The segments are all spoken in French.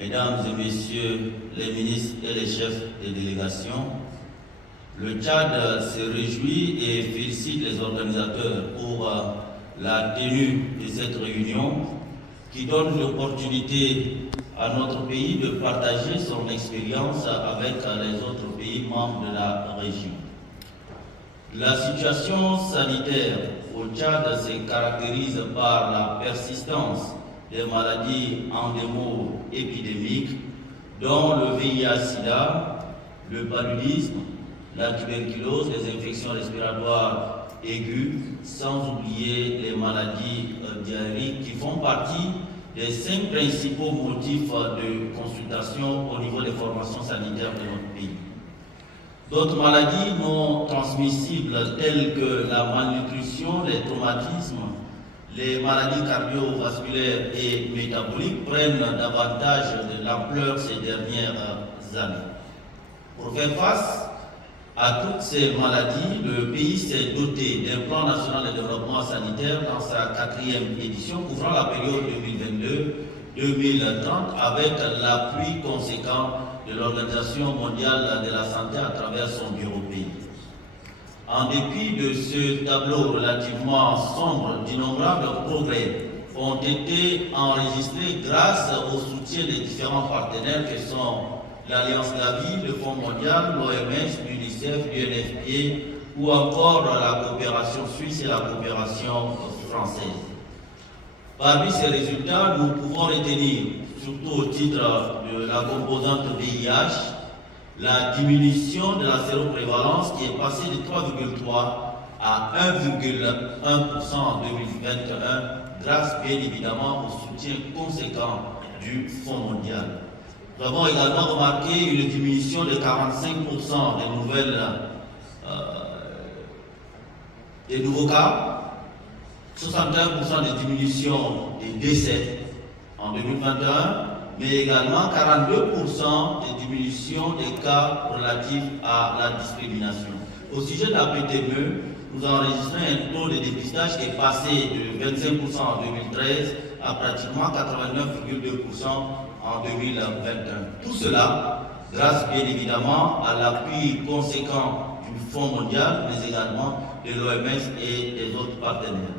Mesdames et Messieurs les ministres et les chefs des délégations, le Tchad se réjouit et félicite les organisateurs pour la tenue de cette réunion qui donne l'opportunité à notre pays de partager son expérience avec les autres pays membres de la région. La situation sanitaire au Tchad se caractérise par la persistance des maladies endémo-épidémiques dont le VIH-Sida, le paludisme, la tuberculose, les infections respiratoires aiguës, sans oublier les maladies diarrhéiques qui font partie des 5 principaux motifs de consultation au niveau des formations sanitaires de notre pays. D'autres maladies non transmissibles telles que la malnutrition, les traumatismes, les maladies cardiovasculaires et métaboliques prennent davantage de l'ampleur ces dernières années. Pour faire face à toutes ces maladies, le pays s'est doté d'un plan national de développement sanitaire dans sa 4e édition couvrant la période 2022-2030 avec l'appui conséquent de l'Organisation mondiale de la santé à travers son bureau pays. En dépit de ce tableau relativement sombre, d'innombrables progrès ont été enregistrés grâce au soutien des différents partenaires que sont l'Alliance Gavi, le Fonds mondial, l'OMS, l'UNICEF, l'UNFPA ou encore la coopération suisse et la coopération française. Parmi ces résultats, nous pouvons retenir, surtout au titre de la composante VIH, la diminution de la séroprévalence qui est passée de 3,3 à 1,1% en 2021 grâce bien évidemment au soutien conséquent du Fonds mondial. Nous avons également remarqué une diminution de 45% des nouveaux cas, 61% de diminution des décès en 2021, mais également 42% de diminution des cas relatifs à la discrimination. Au sujet de la PTME, nous avons enregistré un taux de dépistage qui est passé de 25% en 2013 à pratiquement 89,2% en 2021. Tout cela grâce bien évidemment à l'appui conséquent du Fonds mondial, mais également de l'OMS et des autres partenaires.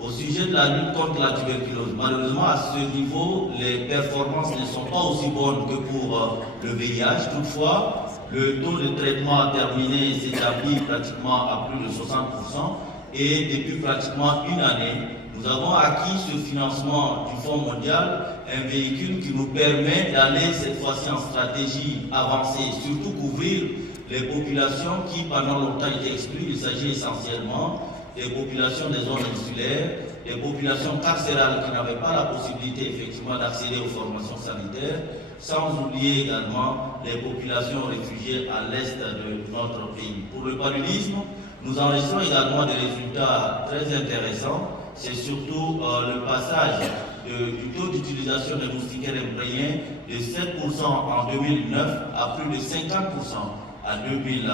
Au sujet de la lutte contre la tuberculose, malheureusement à ce niveau, les performances ne sont pas aussi bonnes que pour le VIH. Toutefois, le taux de traitement terminé s'établit pratiquement à plus de 60% et depuis pratiquement une année, nous avons acquis ce financement du Fonds mondial, un véhicule qui nous permet d'aller cette fois-ci en stratégie avancée, surtout couvrir les populations qui pendant longtemps étaient exclues. Il s'agit essentiellement des populations des zones insulaires, des populations carcérales qui n'avaient pas la possibilité effectivement d'accéder aux formations sanitaires, sans oublier également les populations réfugiées à l'est de notre pays. Pour le paludisme, nous enregistrons également des résultats très intéressants. C'est surtout le passage du taux d'utilisation des moustiquaires imprégnés de 7% en 2009 à plus de 50% en 2020.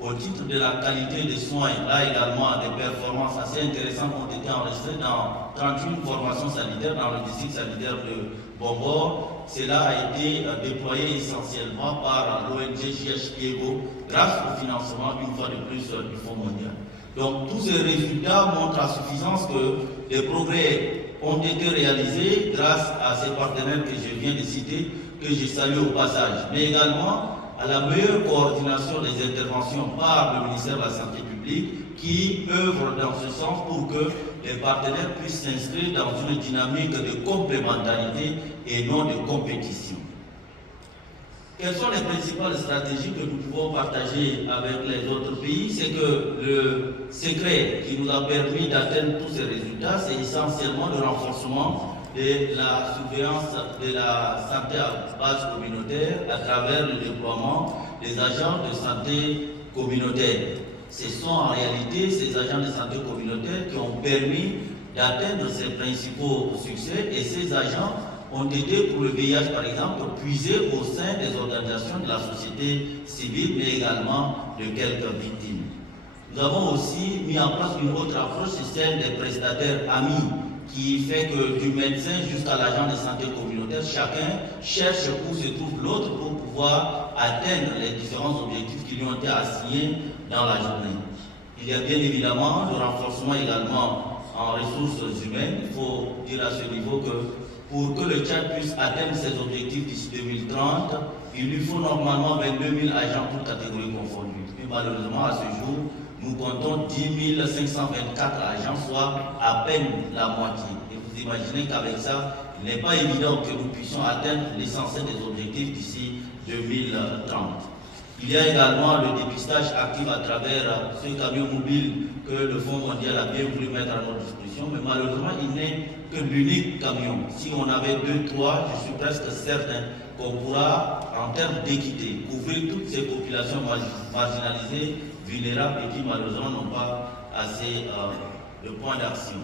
Au titre de la qualité des soins, là également des performances assez intéressantes ont été enregistrées dans 31 formations sanitaires dans le district sanitaire de Bongor. Cela a été déployé essentiellement par l'ONG JHPIEGO grâce au financement une fois de plus du Fonds mondial. Donc tous ces résultats montrent à suffisance que des progrès ont été réalisés grâce à ces partenaires que je viens de citer, que je salue au passage, mais également à la meilleure coordination des interventions par le ministère de la Santé publique qui œuvre dans ce sens pour que les partenaires puissent s'inscrire dans une dynamique de complémentarité et non de compétition. Quelles sont les principales stratégies que nous pouvons partager avec les autres pays? C'est que le secret qui nous a permis d'atteindre tous ces résultats, c'est essentiellement le renforcement de la surveillance de la santé à base communautaire à travers le déploiement des agents de santé communautaire. Ce sont en réalité ces agents de santé communautaire qui ont permis d'atteindre ces principaux succès et ces agents ont été pour le VIH par exemple puisés au sein des organisations de la société civile mais également de quelques victimes. Nous avons aussi mis en place une autre approche, c'est celle des prestataires amis qui fait que du médecin jusqu'à l'agent de santé communautaire, chacun cherche où se trouve l'autre pour pouvoir atteindre les différents objectifs qui lui ont été assignés dans la journée. Il y a bien évidemment le renforcement également en ressources humaines. Il faut dire à ce niveau que pour que le Tchad puisse atteindre ses objectifs d'ici 2030, il lui faut normalement 22 000 agents, toutes catégories confondues. Mais malheureusement, à ce jour, nous comptons 10 524 agents, soit à peine la moitié. Et vous imaginez qu'avec ça, il n'est pas évident que nous puissions atteindre l'essentiel des objectifs d'ici 2030. Il y a également le dépistage actif à travers ce camion mobile que le Fonds mondial a bien voulu mettre à notre disposition, mais malheureusement, il n'est que l'unique camion. Si on avait 2, 3, je suis presque certain qu'on pourra, en termes d'équité, couvrir toutes ces populations marginalisées, vulnérables et qui malheureusement n'ont pas assez de points d'action.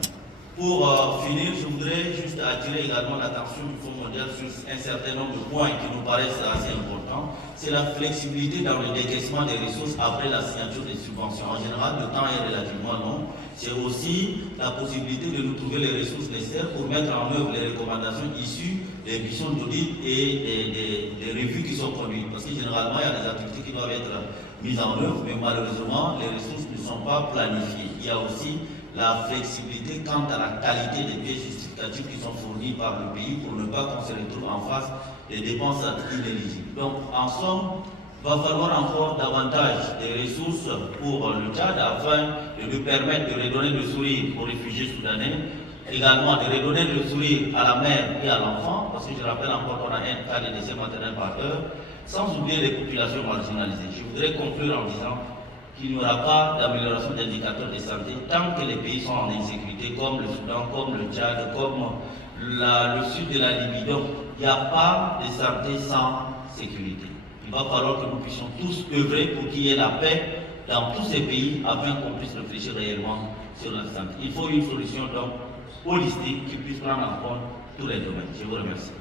Pour finir, je voudrais juste attirer également l'attention du Fonds mondial sur un certain nombre de points qui nous paraissent assez importants. C'est la flexibilité dans le décaissement des ressources après la signature des subventions. En général, le temps est relativement long. C'est aussi la possibilité de nous trouver les ressources nécessaires pour mettre en œuvre les recommandations issues des missions d'audit et des revues qui sont conduites. Parce que généralement, il y a des activités qui doivent être mises en œuvre, mais malheureusement, les ressources ne sont pas planifiées. Il y a aussi la flexibilité quant à la qualité des pièces justificatives qui sont fournies par le pays pour ne pas qu'on se retrouve en face des dépenses inéligibles. Donc, en somme, il va falloir encore davantage de ressources pour le Tchad afin de lui permettre de redonner le sourire aux réfugiés soudanais, également de redonner le sourire à la mère et à l'enfant, parce que je rappelle encore qu'on a un cas de décès maternel par heure, sans oublier les populations marginalisées. Je voudrais conclure en disant qu'il n'y aura pas d'amélioration des indicateurs de santé tant que les pays sont en insécurité, comme le Soudan, comme le Tchad, comme le sud de la Libye. Donc, il n'y a pas de santé sans sécurité. Il va falloir que nous puissions tous œuvrer pour qu'il y ait la paix dans tous ces pays afin qu'on puisse réfléchir réellement sur la santé. Il faut une solution donc holistique qui puisse prendre en compte tous les domaines. Je vous remercie.